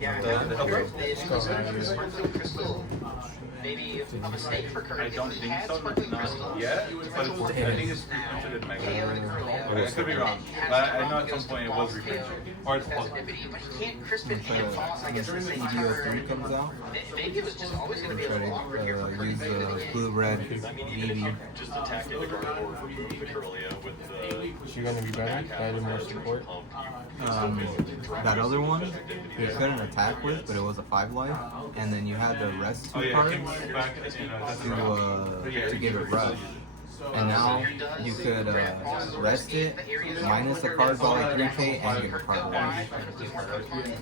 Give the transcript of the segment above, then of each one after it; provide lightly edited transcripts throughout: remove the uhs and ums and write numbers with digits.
Yeah, crystal. Maybe a mistake for Kurt. I don't think so. Not yet. But I think it's considered mega. Okay, I could be wrong. But I know at some point it was reprinted. Or it's supposed to be. But he can't crispin and toss, I guess, the same EDO3 comes out. Maybe it was just always going to be a little awkward here for Kurt. Use the blue-red BB. Just attack it or remove the Corellia with the... Is she going to be better? Added more support? That other one, you couldn't attack with, but it was a 5-life. And then you had the rest 2 cards to give it rush. And now you could rest it, minus the card by 3K, and give a card rush.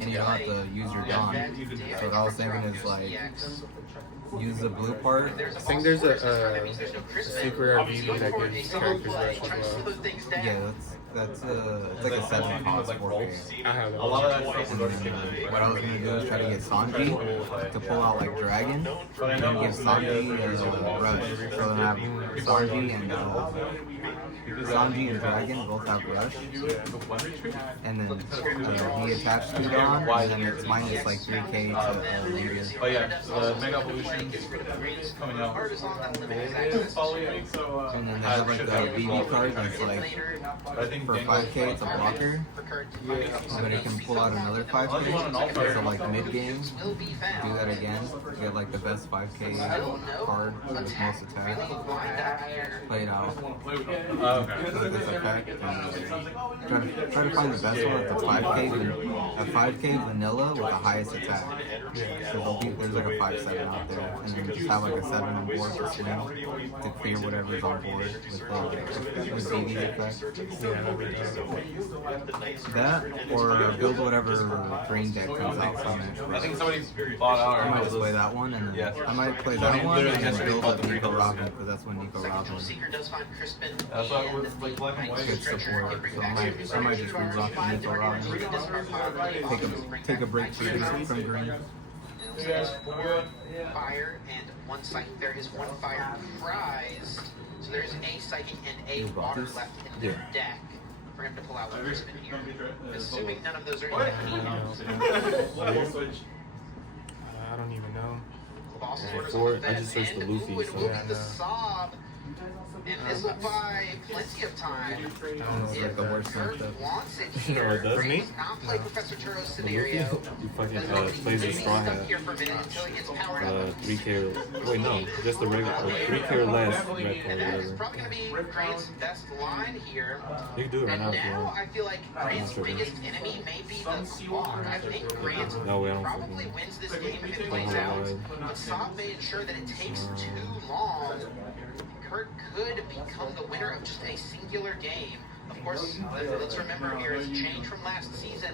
And you don't have to use your Dawn. So what I was saying is like, use the blue part. I think there's a super RV that gives characters rush as well. Yeah, that's it's like a 7 cost for it. I have A lot of that stuff is already What I was gonna do is try to get Sanji to pull out like Dragon, and then give Sanji Rush. So then I have Sanji and Sanji and Dragon both have Rush, and then he attached to Dawn, and then it's minus like 3K to Legion. Oh yeah, the Mega Evolution is coming out. And then they have like the BB card that's like for 5K it's a blocker, but it can pull out another 5K. So like mid game, do that again, get like the best 5K card with most attack, play it out. This effect, and try to find the best one at the 5K vanilla with the highest attack. So there's like a 5-7 out there, and then just have like a 7 on board for swing to clear whatever's on board with BB effect. That or build whatever green deck comes out from it. I think somebody bought out I might just play that one, and then I might play that one and then build up Nico Robin because that's when Nico Robin. That's why with like black and white. Good support, so I might just re-rock the Nico Robin. Take a break from green. Fire and 1 psychic. There is 1 fire prize. So there's a psychic and a water left in their deck for him to pull out with Crispin here. Assuming none of those are in the hand. I don't even know. Boss orders I just searched the Luffy, would so be the Sob. And this will buy plenty of time. If Kurt wants it here, For me? does not play Professor Churro's scenario. You fucking plays a straw hat. 3K. Wait, no, just the regular 3K or less. And that is probably going to be Grant's best line here. You can do it right now And if you now want. I feel like Grant's biggest enemy may be the Squad. I think Grant No, we don't probably fucking- wins this game if it plays out. But Sob may ensure that it takes too long. Kurt could become the winner of just a singular game. Of course, let's remember here, it's changed from last season.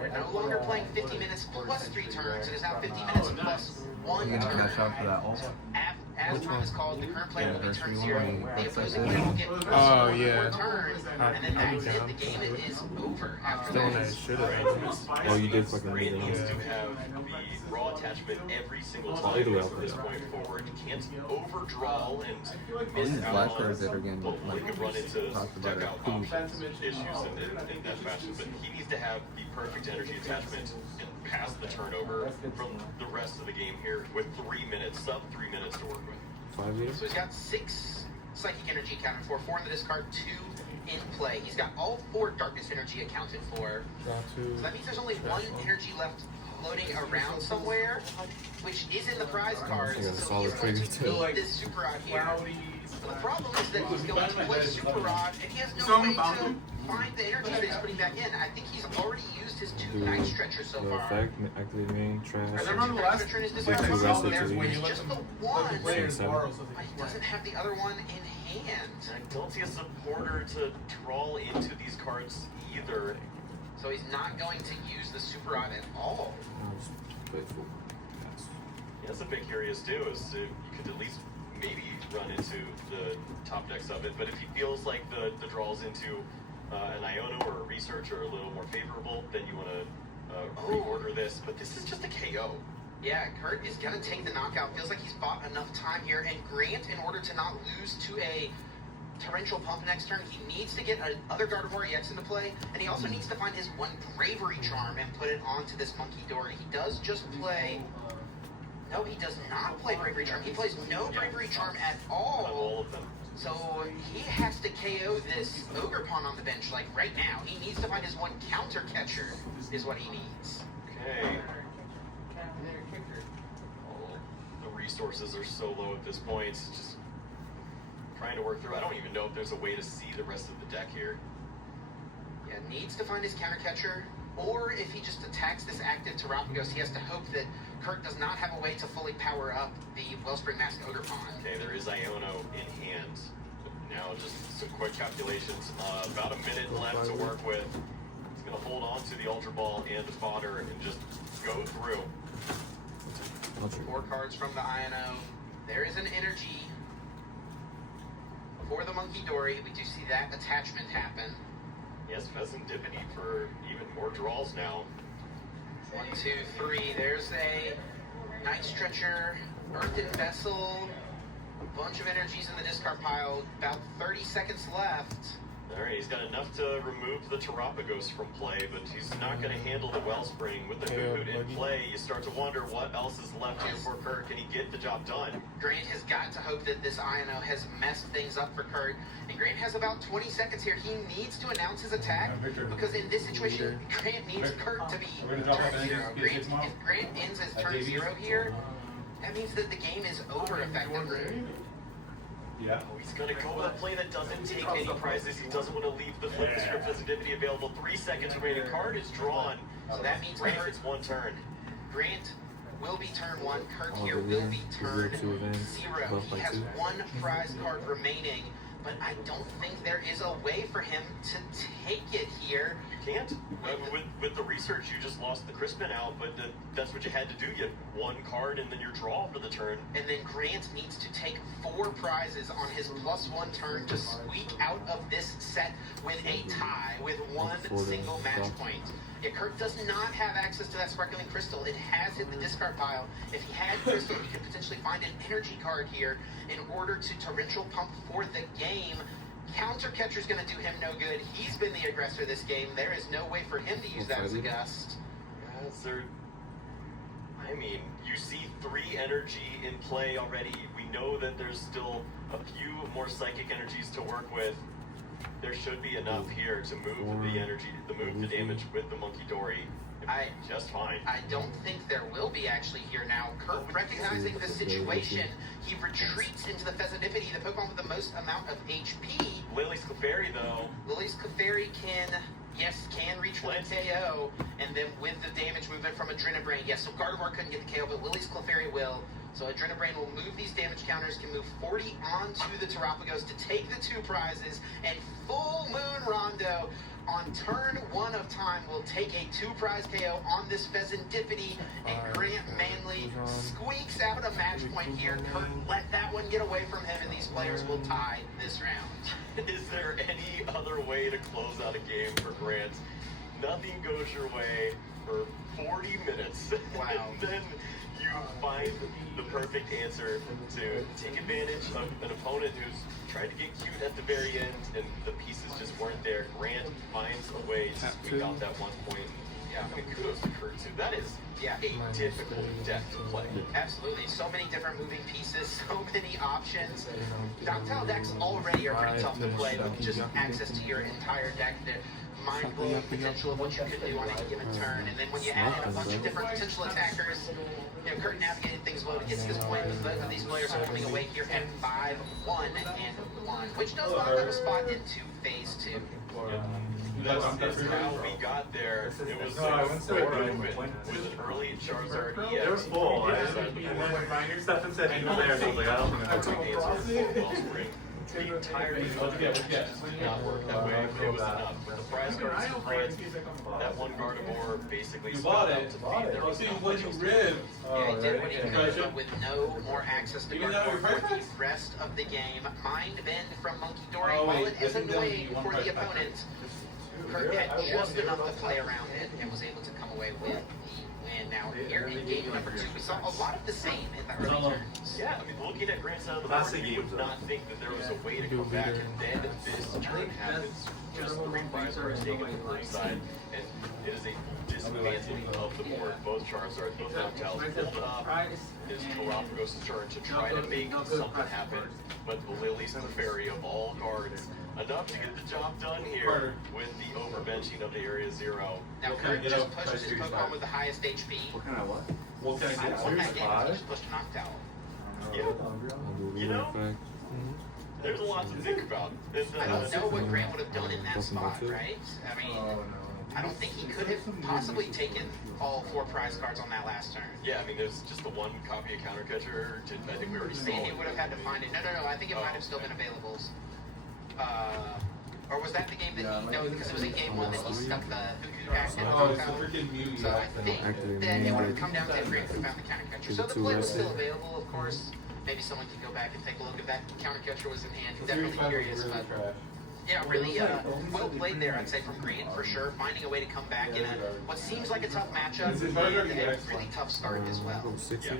We're no longer playing 50 minutes plus 3 turns. It is now 50 minutes plus 1 You gonna turn. cash out for that also? As time is called, the current player will be turn 0. The opposing That's player will get Oh, 4 yeah. turns, and then that's it. The game is over after Still that. I should have. Oh, you did fucking read Needs it. to have the raw attachment every single Oh, time either way, from this point forward. You can't overdraw and miss These out black on cards that are getting what we could run into talked about deck out it. options issues in that fashion. But he needs to have the perfect energy attachment and pass the turnover from the rest of the game here with 3 minutes, sub 3 minutes to work with. 5 years? So he's got 6 psychic energy accounted for, 4 in the discard, 2 in play. He's got all 4 darkness energy accounted for. Draw 2. So that means there's only 1 energy left floating around somewhere, which is in the prize cards. got a So solid he's going trigger, to too. need this Super Rod here. But the problem is that he's going to play Super Rod, and he has no way to find the energy that he's putting back in. I think he's already used his 2 Night Stretchers so The far. effect, activate main, trash. There's 2 Night Stretcher in his discard. Two rested There's to use. just the 1. Six, seven. But he doesn't have the other one in hand. I don't see a supporter to trawl into these cards either. So he's not going to use the Super Rod at all. Faithful. Yes. Yeah, that's a bit curious too, is to, you could at least maybe run into the top decks of it, but if he feels like the draws into an Iona or a Research are a little more favorable, then you want to reorder this, but this is just a KO. Yeah, Kurt is going to take the knockout. Feels like he's bought enough time here, and Grant, in order to not lose to a Torrential Pump next turn, he needs to get another Gardevoir EX into play, and he also needs to find his one Bravery Charm and put it onto this Monkey Dory. He does just play... No, he does not play Bravery Charm. He plays no Bravery Charm at all. All of them. So he has to KO this Ogerpon on the bench, like, right now. He needs to find his one counter catcher, is what he needs. Okay. The resources are so low at this point. It's just trying to work through. I don't even know if there's a way to see the rest of the deck here. Yeah, needs to find his counter catcher, or if he just attacks this active Terapagos, he has to hope that Kurt does not have a way to fully power up the Wellspring Mask Ogerpon. Okay, there is Iono in hand. Now just some quick calculations. About a minute left to work with. He's going to hold on to the Ultra Ball and the fodder and just go through. 4 cards from the Iono. There is an energy for the Monkey Dory. We do see that attachment happen. Yes, Pheasantipity for even more draws now. 1, 2, 3. There's a Night Stretcher, Earthen Vessel, a bunch of energies in the discard pile. About 30 seconds left. All right, he's got enough to remove the Terapagos from play, but he's not going to handle the Wellspring. With the Hoot in play, you start to wonder what else is left here for Kurt. Can he get the job done? Grant has got to hope that this Iono has messed things up for Kurt. And Grant has about 20 seconds here. He needs to announce his attack, because in this situation, Grant needs Kurt to be turn 0. If Grant ends as turn 0 here, that means that the game is over effectively. Yeah. Oh, he's going to go with a play that doesn't take any prizes. He doesn't want to leave the flip script Pheasantipity available. 3 seconds remaining. Card is drawn. So that means Grant Kurt, gets 1 turn. Grant will be turn 1. Kurt here will be turn 0. He has 1 prize card remaining, but I don't think there is a way for him to take it here. You can't. With the research, you just lost the Crispin out, but that's what you had to do. You had 1 card and then your draw for the turn. And then Grant needs to take 4 prizes on his +1 turn to squeak out of this set with a tie, with 1 single match point. Yeah, Kurt does not have access to that Sparkling Crystal. It has hit the discard pile. If he had Crystal, he could potentially find an energy card here in order to Torrential Pump for the game. Counter Catcher's going to do him no good. He's been the aggressor this game. There is no way for him to use that as a gust. I mean, you see 3 energy in play already. We know that there's still a few more psychic energies to work with. There should be enough here to move the energy, to move the damage with the Monkey Dory. Just fine. I don't think there will be actually here now. Kurt, recognizing the situation, he retreats into the Pheasantipity, the Pokemon with the most amount of HP. Lily's Clefairy, though. Lily's Clefairy can reach for the KO, and then with the damage movement from Adrenabrain, yes, so Gardevoir couldn't get the KO, but Lily's Clefairy will. So Adrenabrain will move these damage counters, can move 40 onto the Terapagos to take the 2 prizes, and Full Moon Rondo on turn 1 of time will take a 2-prize KO on this Pheasantipity, and Grant Manley squeaks out a match point here. Kurt let that one get away from him, and these players will tie this round. Is there any other way to close out a game for Grant? Nothing goes your way for 40 minutes. Wow. And then you find the perfect answer to take advantage of an opponent who's tried to get cute at the very end, and the pieces just weren't there. Grant finds a way to squeak out that 1 point. Yeah, I mean, kudos to Kurt, too. That is a difficult deck to play. Absolutely. So many different moving pieces, so many options. Noctile decks already are pretty tough to play with just access to your entire deck. The mind-blowing potential of what you could do on any given turn. And then when you add in a bunch of different potential attackers, Kurt navigated things well to get to this point, but both of these players are coming away here at 5-1 and 1, which does not have a spot into Phase 2. This is how we got there. It was movement with an early Charizard EX. It was full. Stefan said he was there, and I was like, I don't think that's The entirety of the game did not work that way, but it was enough. With the prize cards for Grant, that 1 Gardevoir basically spelled out to feed. There was no what you rib. Yeah, he did what he could, with no more access to Gardevoir for the rest of the game. Mind Bend from Monkey Dory, while it is annoying for the opponent, Kurt had just enough to play around it and was able to come away with the win. Now here in game number 2, we saw a lot of the same in the early turns. Yeah, I mean, looking at Grant's side of the board, you would not think that there was a way to come back, and then this turn happens. Just 3 prize cards taken on the first side, and it is a dismantling of the board. Both Charizards, both Noctowls pulled up. It is Galapagos' turn to try to make something happen, but the Lilies and the Fairy of all cards, enough to get the job done here with the overbenching of the Area 0. Now Kurt just pushed his Pokemon with the highest HP. What kind of what? What can I get? Won that Series game, he 5? just pushed a Noctowl. Yeah. You know, there's a lot to think about. I don't know what Grant would have done in that spot, right? I mean, I don't think he could have possibly taken all 4 prize cards on that last turn. Yeah, I mean, there's just the one copy of Counter Catcher. I think we already saw He it. would have had to find it. No, I think it might have still been available. Or was that the game that he, no, because it was in game 1 that he stuck the Hoodoo back in the Oh, it's the Noctowl. freaking Mew. So I think that it would have come down to if Grant could have found the counter catcher. So the play was still available, of course. Maybe someone could go back and take a look if that counter catcher was in hand. Definitely curious, but yeah, really well played there, I'd say, from Grant for sure. Finding a way to come back in what seems like a tough matchup and a really tough start as well. Yeah,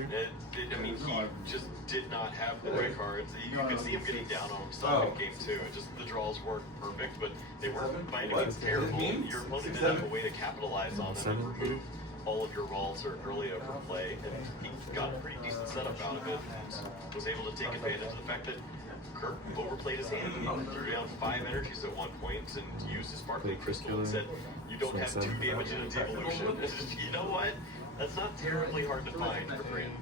I mean, he just did not have the right cards. You could see him getting down on himself in game 2. Just the draws weren't perfect, but they weren't by any means terrible. Your opponent did have a way to capitalize on them and remove all of your rolls or early over play, and he got a pretty decent setup out of it and was able to take advantage of the fact that Kirk overplayed his hand and threw down 5 energies at one point and used his Sparkling Crystal and said, you don't have 2 damage in a devolution. You know what? That's not terribly hard to find for Grant.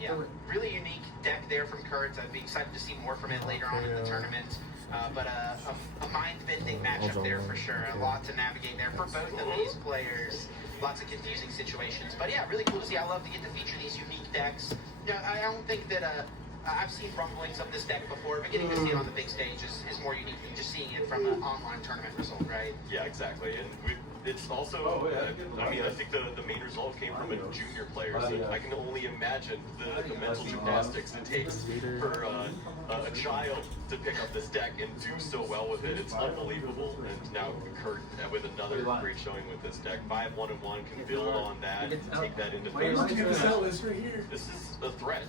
Yeah, really unique deck there from Kurt. I'd be excited to see more from it later on in the tournament. But a mind-bending matchup there for sure. A lot to navigate there for both of these players. Lots of confusing situations. But yeah, really cool to see. I love to get to feature these unique decks. You know, I don't think that I've seen rumblings of this deck before, but getting to see it on the big stage is more unique than just seeing it from an online tournament result, right? Yeah, exactly. And it's also, I mean, I think the main result came from a junior player, so I can only imagine the mental gymnastics it takes for a child to pick up this deck and do so well with it. It's unbelievable. And now Kurt with another great showing with this deck. 5-1-1 can build on that and take that into phase 2. This is a threat.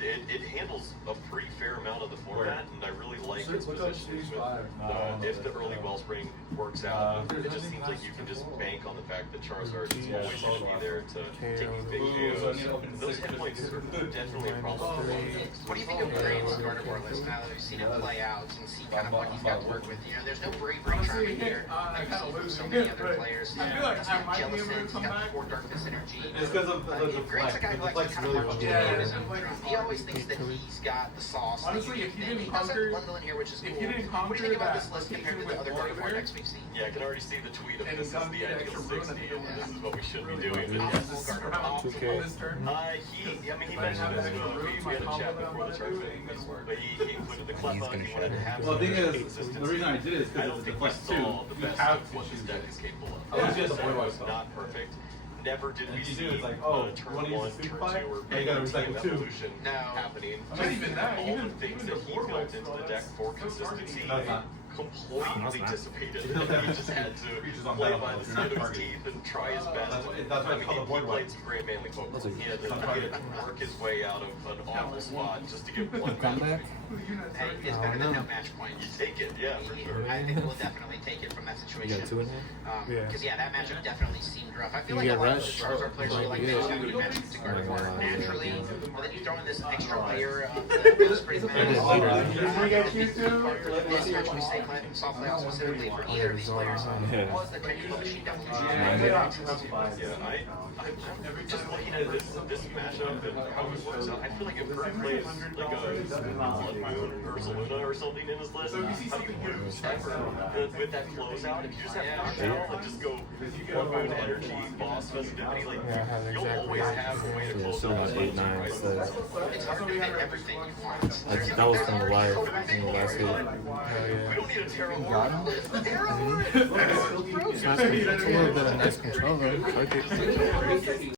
It handles a pretty fair amount of the format, and I really like its positioning with if the early Wellspring works out. It just seems like you can just bank on the fact that Charizard is always going to be there to take these big KOs. Those hit points are definitely a problem for me. What do you think of Grant's starter board list now that we've seen it play out and see kind of what he's got to work with? You know, there's no bravery charming here. Like you see from so many other players. I feel like He's I got might be able to Jellicent, he's come got back. 4 Darkness Energy. It's because of the Grant's a guy who likes to kind of march to the end of his own drum. He always thinks that he's got the sauce. Honestly, if you didn't he does conquer- have Lundell in here, which is cool. if you didn't What do you think about conquer this list that compared to the other location Dark with decks we've seen? Yeah, I can already see the tweet of And this is some the extra ideal ruin 60, that you and don't this is have. what we should be doing. But Optimal Garter Box. This turn. He mentioned this when we had a chat before the tournament, but he included the clef on, he wanted to have Well, the thing some is, consistency. the reason I did it is I because don't it's the think we Quest 2. saw the You best have of to what this choose deck it. is capable of. Oh, it's just It a board was wipe not perfect. Never did we And you see do, it's like, oh, turn you wanna use 1, the turn 2, Superfly? or Yeah, you gotta any recycle two. evolution No. happening. Not even that, All even- the things even that the he board built wipes, into though, the deck that's- for those aren't consistency No, it's not. completely dissipated. He just had to Creatures on play by battlefield, the you're not skin of his targeting. teeth and try his best. That's why I it's called a mean, board he wipe. played some great manly Pokemon. He had to work his way out of an awful spot just to get one Comeback? Hey, it's better than no match point. You take it, yeah, for sure. I think we'll definitely take it from that You situation. got 2 in here? Because yeah, that matchup definitely seemed rough. I feel You like a get lot of the Rush? Charizard players feel like they Yeah. just got good matchups to guard for Yeah. naturally, but then you throw in this extra layer of the Spring did Menace. later. This match we say soft layout specifically for either of these players Yeah. was the technical machine evolution. Yeah, I'm just looking at this matchup and how it works out. I feel like if Kurt plays like a Blood Moon or Zaluna or something in his list, how do you lose ever with that closeout? If you just have Noctowl and just go Blood Moon energy, boss festivity, like Yeah, you'll always have a way to Yeah, close sitting out at a 8-9 right? instead. It's hard to fit everything you want. That was from the wire in the last hit. We don't need a Terra Got him? Terra It's a little bit of nice control though. Fuck it.